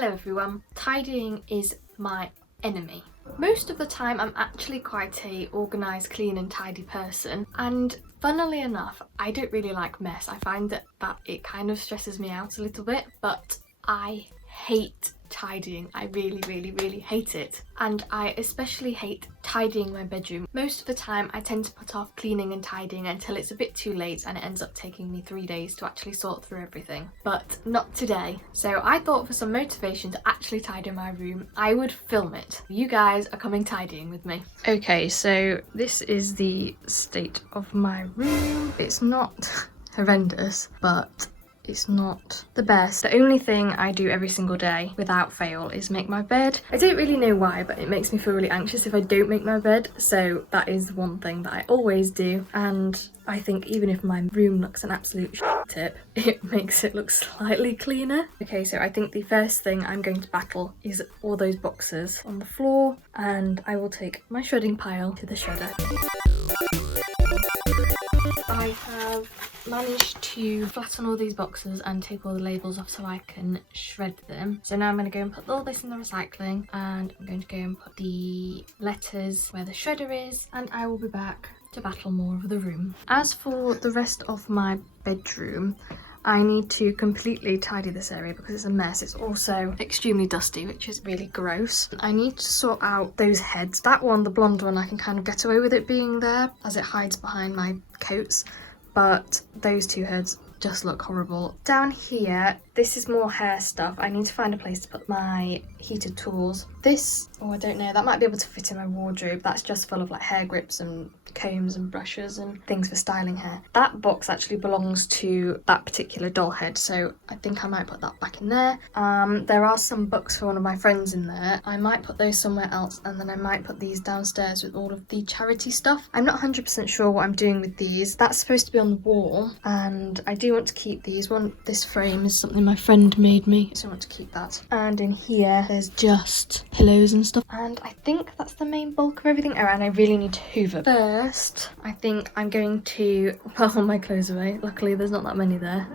Hello everyone. Tidying is my enemy. Most of the time I'm actually quite a organised, clean and tidy person, and funnily enough I don't really like mess. I find that it kind of stresses me out a little bit, but I hate tidying. I really hate it, and I especially hate tidying my bedroom. Most of the time I tend to put off cleaning and tidying until it's a bit too late, and it ends up taking me 3 days to actually sort through everything, but not today. So I thought for some motivation to actually tidy my room I would film it. You guys are coming tidying with me. Okay, so this is the state of my room. It's not horrendous, but it's not the best. The only thing I do every single day without fail is make my bed. I don't really know why, but it makes me feel really anxious if I don't make my bed, so that is one thing that I always do. And I think even if my room looks an absolute tip, it makes it look slightly cleaner. Okay, so I think the first thing I'm going to battle is all those boxes on the floor, and I will take my shredding pile to the shredder. I have managed to flatten all these boxes and take all the labels off so I can shred them. So now I'm going to go and put all this in the recycling, and I'm going to go and put the letters where the shredder is, and I will be back to battle more of the room. As for the rest of my bedroom, I need to completely tidy this area because it's a mess. It's also extremely dusty, which is really gross. I need to sort out those heads. That one, the blonde one, I can kind of get away with it being there as it hides behind my coats, but those two heads just look horrible. Down here, this is more hair stuff. I need to find a place to put my heated tools. This, oh, I don't know, that might be able to fit in my wardrobe. That's just full of like hair grips and combs and brushes and things for styling hair. That box actually belongs to that particular doll head, so I think I might put that back in there. There are some books for one of my friends in there. I might put those somewhere else, and then I might put these downstairs with all of the charity stuff. I'm not 100% sure what I'm doing with these. That's supposed to be on the wall, and I do want to keep these. This frame is something my friend made me, so I want to keep that. And in here there's just pillows and stuff, and I think that's the main bulk of everything. Oh, and I really need to hoover. First, I think I'm going to put all my clothes away. Luckily there's not that many there.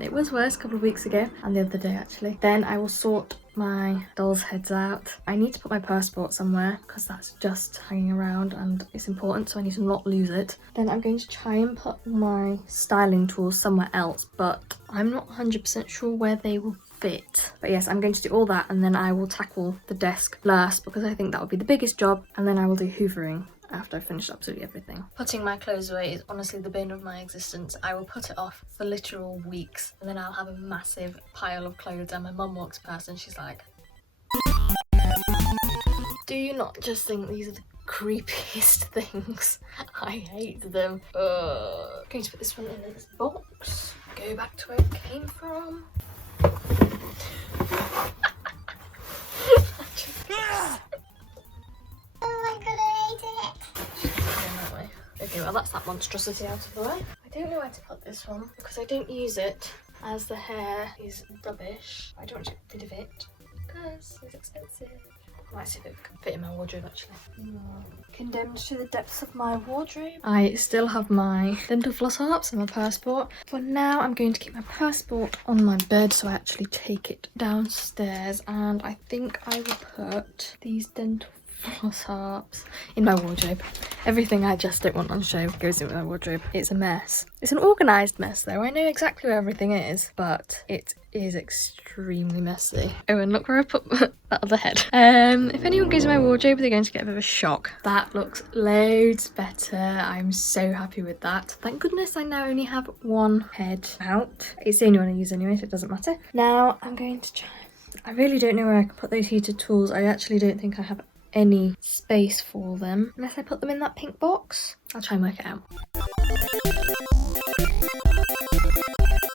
It was worse a couple of weeks ago, and the other day actually. Then I will sort my dolls' heads out. I need to put my passport somewhere because that's just hanging around and it's important, so I need to not lose it. Then I'm going to try and put my styling tools somewhere else, but I'm not 100% sure where they will fit. But yes, I'm going to do all that, and then I will tackle the desk last because I think that will be the biggest job, and then I will do hoovering after I've finished absolutely everything. Putting my clothes away is honestly the bane of my existence. I will put it off for literal weeks, and then I'll have a massive pile of clothes, and my mum walks past and she's like, do you not just think these are the creepiest things? I hate them. I'm going to put this one in this box, go back to where it came from. Okay, well that's that monstrosity out of the way. I don't know where to put this one because I don't use it, as the hair is rubbish. I don't want to get rid of it because it's expensive. I might see if it can fit in my wardrobe actually. Condemned to the depths of my wardrobe. I still have my dental floss harps and my passport. For now I'm going to keep my passport on my bed, so I actually take it downstairs, and I think I will put these dental floss harps in my wardrobe. Everything I just don't want on show goes in my wardrobe. It's a mess. It's an organised mess though. I know exactly where everything is, but it is extremely messy. Oh, and look where I put that other head. If anyone goes in my wardrobe, they're going to get a bit of a shock. That looks loads better. I'm so happy with that. Thank goodness I now only have one head out. It's the only one I use anyway, so it doesn't matter. Now I'm going to try. I really don't know where I can put those heated tools. I actually don't think I have any space for them unless I put them in that pink box. I'll try and work it out.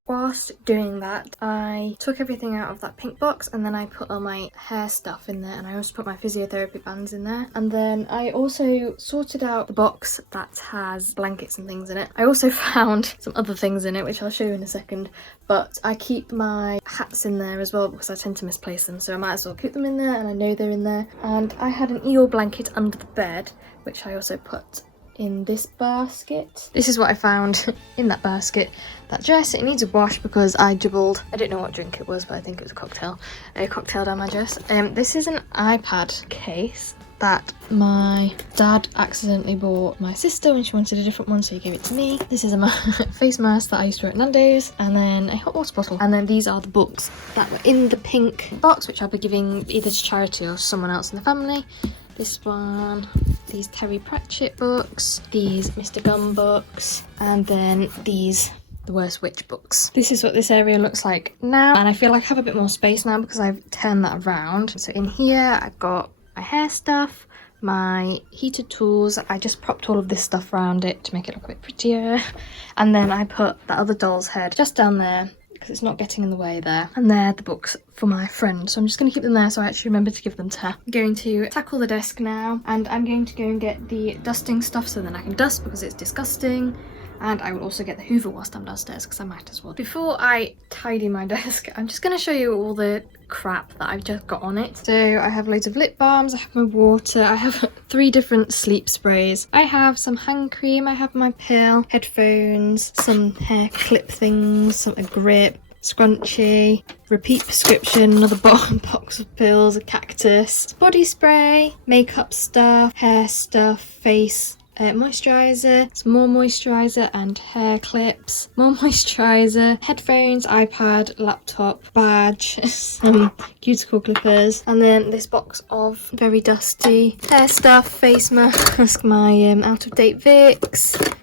Whilst doing that, I took everything out of that pink box, and then I put all my hair stuff in there, and I also put my physiotherapy bands in there, and then I also sorted out the box that has blankets and things in it. I also found some other things in it which I'll show you in a second, but I keep my hats in there as well because I tend to misplace them, so I might as well keep them in there, and I know they're in there. And I had an Eeyore blanket under the bed which I also put in this basket. This is what I found in that basket. That dress, it needs a wash because I dribbled. I don't know what drink it was, but I think it was a cocktail down my dress. This is an iPad case that my dad accidentally bought my sister when she wanted a different one, so he gave it to me. This is a face mask that I used to wear at Nando's, and then a hot water bottle. And then these are the books that were in the pink box, which I'll be giving either to charity or someone else in the family. This one, these Terry Pratchett books, these Mr. Gum books, and then these The Worst Witch books. This is what this area looks like now, and I feel like I have a bit more space now because I've turned that around. So in here I've got my hair stuff, my heated tools. I just propped all of this stuff around it to make it look a bit prettier, and then I put that other doll's head just down there because it's not getting in the way there. And they're the books for my friend, so I'm just going to keep them there so I actually remember to give them to her. I'm going to tackle the desk now, and I'm going to go and get the dusting stuff so then I can dust because it's disgusting. And I will also get the Hoover whilst I'm downstairs because I might as well. Before I tidy my desk, I'm just going to show you all the crap that I've just got on it. So I have loads of lip balms, I have my water, I have 3 different sleep sprays, I have some hand cream, I have my pill, headphones, some hair clip things, a grip, scrunchie, repeat prescription, another box of pills, a cactus, body spray, makeup stuff, hair stuff, face moisturiser, some more moisturiser and hair clips, more moisturiser, headphones, iPad, laptop, badge, some cuticle clippers, and then this box of very dusty hair stuff, face mask, my out of date Vicks,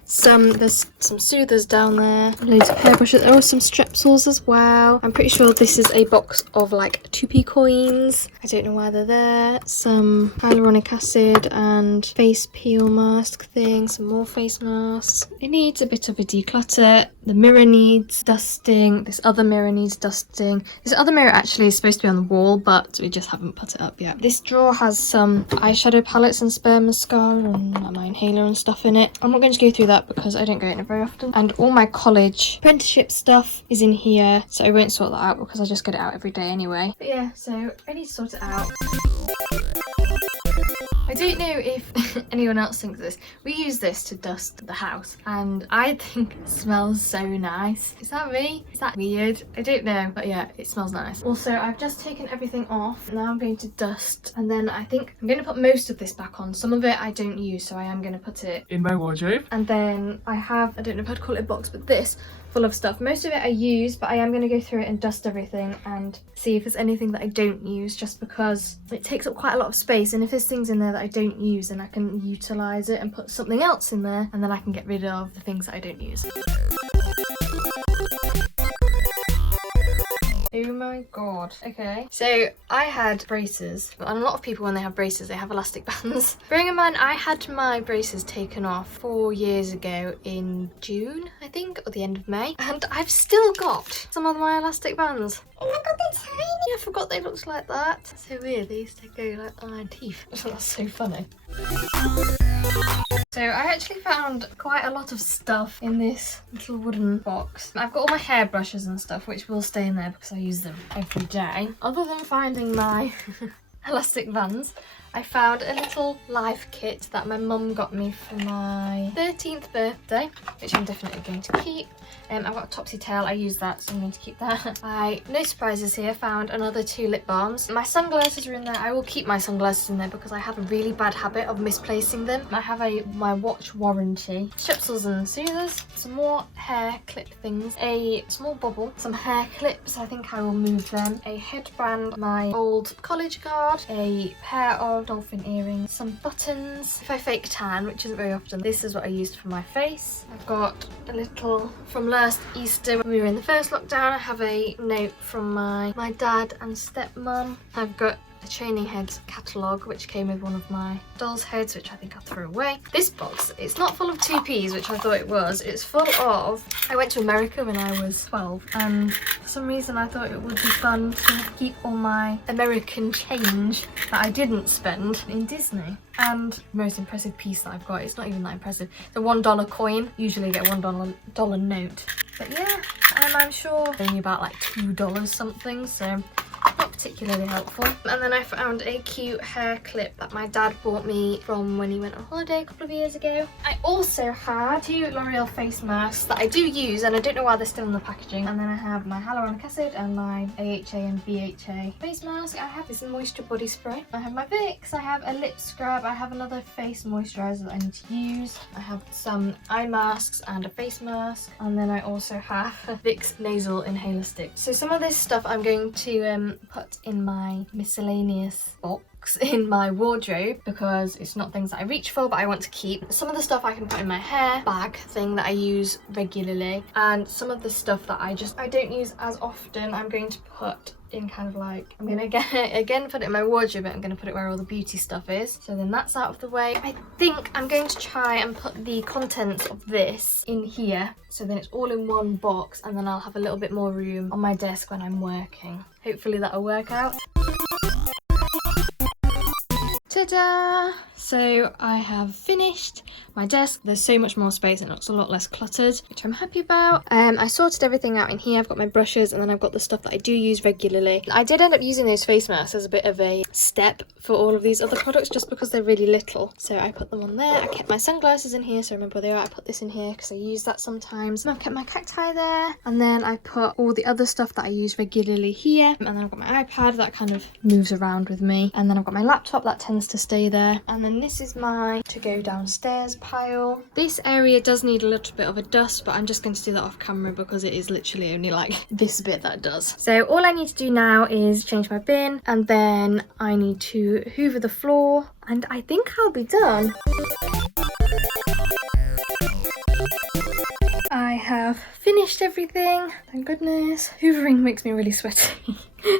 there's some soothers down there, loads of hairbrushes, there are some Strepsils as well. I'm pretty sure this is a box of like 2p coins, I don't know why they're there, some hyaluronic acid and face peel mask thing, some more face masks. It needs a bit of a declutter. The mirror needs dusting, this other mirror needs dusting. This other mirror actually is supposed to be on the wall, but we just haven't put it up yet. This drawer has some eyeshadow palettes and spare mascara and my inhaler and stuff in it. I'm not going to go through that because I don't go in it very often. And all my college apprenticeship stuff is in here, so I won't sort that out because I just get it out every day anyway. But yeah, so I need to sort it out. I don't know if anyone else thinks this. We use this to dust the house and I think it smells so nice. Is that me? Is that weird? I don't know, but yeah, it smells nice. Also, I've just taken everything off. Now I'm going to dust, and then I think I'm going to put most of this back on. Some of it I don't use, so I am going to put it in my wardrobe. And then I have, I don't know if I'd call it a box, but this full of stuff. Most of it I use, but I am going to go through it and dust everything and see if there's anything that I don't use, just because it takes up quite a lot of space, and if there's things in there that I don't use, then I can utilise it and put something else in there, and then I can get rid of the things that I don't use. Oh my god. Okay, so I had braces, and a lot of people when they have braces they have elastic bands. Bearing in mind I had my braces taken off 4 years ago in June I think, or the end of May, and I've still got some of my elastic bands. Oh my god, they're tiny! I forgot they looked like that. That's so weird, they used to go like on my teeth. That's so funny. So I actually found quite a lot of stuff in this little wooden box. I've got all my hairbrushes and stuff, which will stay in there because I use them every day. Other than finding my elastic bands, I found a little life kit that my mum got me for my 13th birthday, which I'm definitely going to keep. I've got a Topsy Tail, I use that, so I'm going to keep that. No surprises here, found another 2 lip balms. My sunglasses are in there. I will keep my sunglasses in there because I have a really bad habit of misplacing them. I have my watch warranty, Strepsils and soothers, some more hair clip things, a small bubble, some hair clips, I think I will move them, a headband, my old college guard, a pair of dolphin earrings, some buttons. If I fake tan, which isn't very often, this is what I used for my face. I've got a little from last Easter when we were in the first lockdown. I have a note from my dad and stepmom. I've got a Training Heads catalogue which came with one of my doll's heads, which I think I'll throw away. This box, it's not full of 2p's, which I thought it was. It's full of, I went to America when I was 12, and for some reason I thought it would be fun to keep all my American change that I didn't spend in Disney. And the most impressive piece that I've got, it's not even that impressive, the $1 coin. Usually get a $1 note, but yeah, I'm sure only about like $2 something, so not particularly helpful. And then I found a cute hair clip that my dad bought me from when he went on holiday a couple of years ago. I also had 2 L'Oreal face masks that I do use, and I don't know why they're still in the packaging. And then I have my hyaluronic acid and my AHA and BHA face mask. I have this moisture body spray. I have my Vicks. I have a lip scrub. I have another face moisturizer that I need to use. I have some eye masks and a face mask. And then I also have a Vicks nasal inhaler stick. So some of this stuff I'm going to put in my miscellaneous box in my wardrobe because it's not things that I reach for but I want to keep. Some of the stuff I can put in my hair bag thing that I use regularly, and some of the stuff that I don't use as often I'm going to put in kind of like, I'm gonna again put it in my wardrobe, but I'm gonna put it where all the beauty stuff is. So then that's out of the way. I think I'm going to try and put the contents of this in here, so then it's all in one box, and then I'll have a little bit more room on my desk when I'm working. Hopefully that'll work out. Ta-da! So I have finished my desk. There's so much more space and it looks a lot less cluttered, which I'm happy about. I sorted everything out in here. I've got my brushes and then I've got the stuff that I do use regularly. I did end up using those face masks as a bit of a step for all of these other products just because they're really little. So I put them on there. I kept my sunglasses in here, so I remember where they are. I put this in here because I use that sometimes. And I've kept my cacti there, and then I put all the other stuff that I use regularly here. And then I've got my iPad that kind of moves around with me. And then I've got my laptop that tends to stay there. And then this is my to go downstairs pile. This area does need a little bit of a dust, but I'm just going to do that off camera because it is literally only like this bit that does. So all I need to do now is change my bin, and then I need to hoover the floor, and I think I'll be done. I have finished everything, thank goodness. Hoovering makes me really sweaty.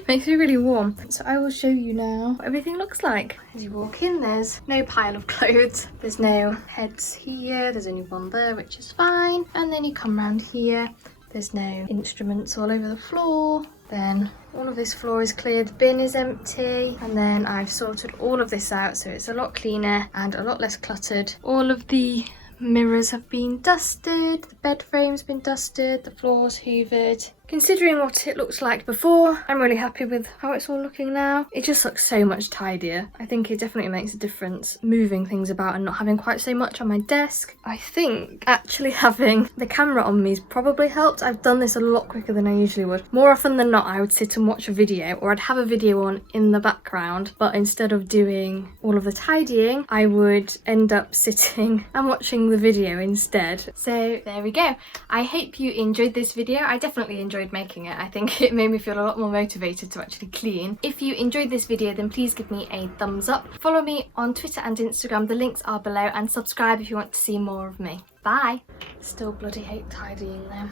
Makes me really warm. So I will show you now what everything looks like. As you walk in, there's no pile of clothes. There's no heads here. There's only one there, which is fine. And then you come around here. There's no instruments all over the floor. Then all of this floor is clear, the bin is empty, and then I've sorted all of this out so it's a lot cleaner and a lot less cluttered. All of the mirrors have been dusted, the bed frame's been dusted, the floor's hoovered. Considering what it looked like before, I'm really happy with how it's all looking now. It just looks so much tidier. I think it definitely makes a difference moving things about and not having quite so much on my desk. I think actually having the camera on me's probably helped. I've done this a lot quicker than I usually would. More often than not, I would sit and watch a video, or I'd have a video on in the background, but instead of doing all of the tidying, I would end up sitting and watching the video instead. So there we go. I hope you enjoyed this video. I definitely enjoyed making it. I think it made me feel a lot more motivated to actually clean. If you enjoyed this video, then please give me a thumbs up. Follow me on Twitter and Instagram, the links are below, and subscribe if you want to see more of me. Bye! Still bloody hate tidying them.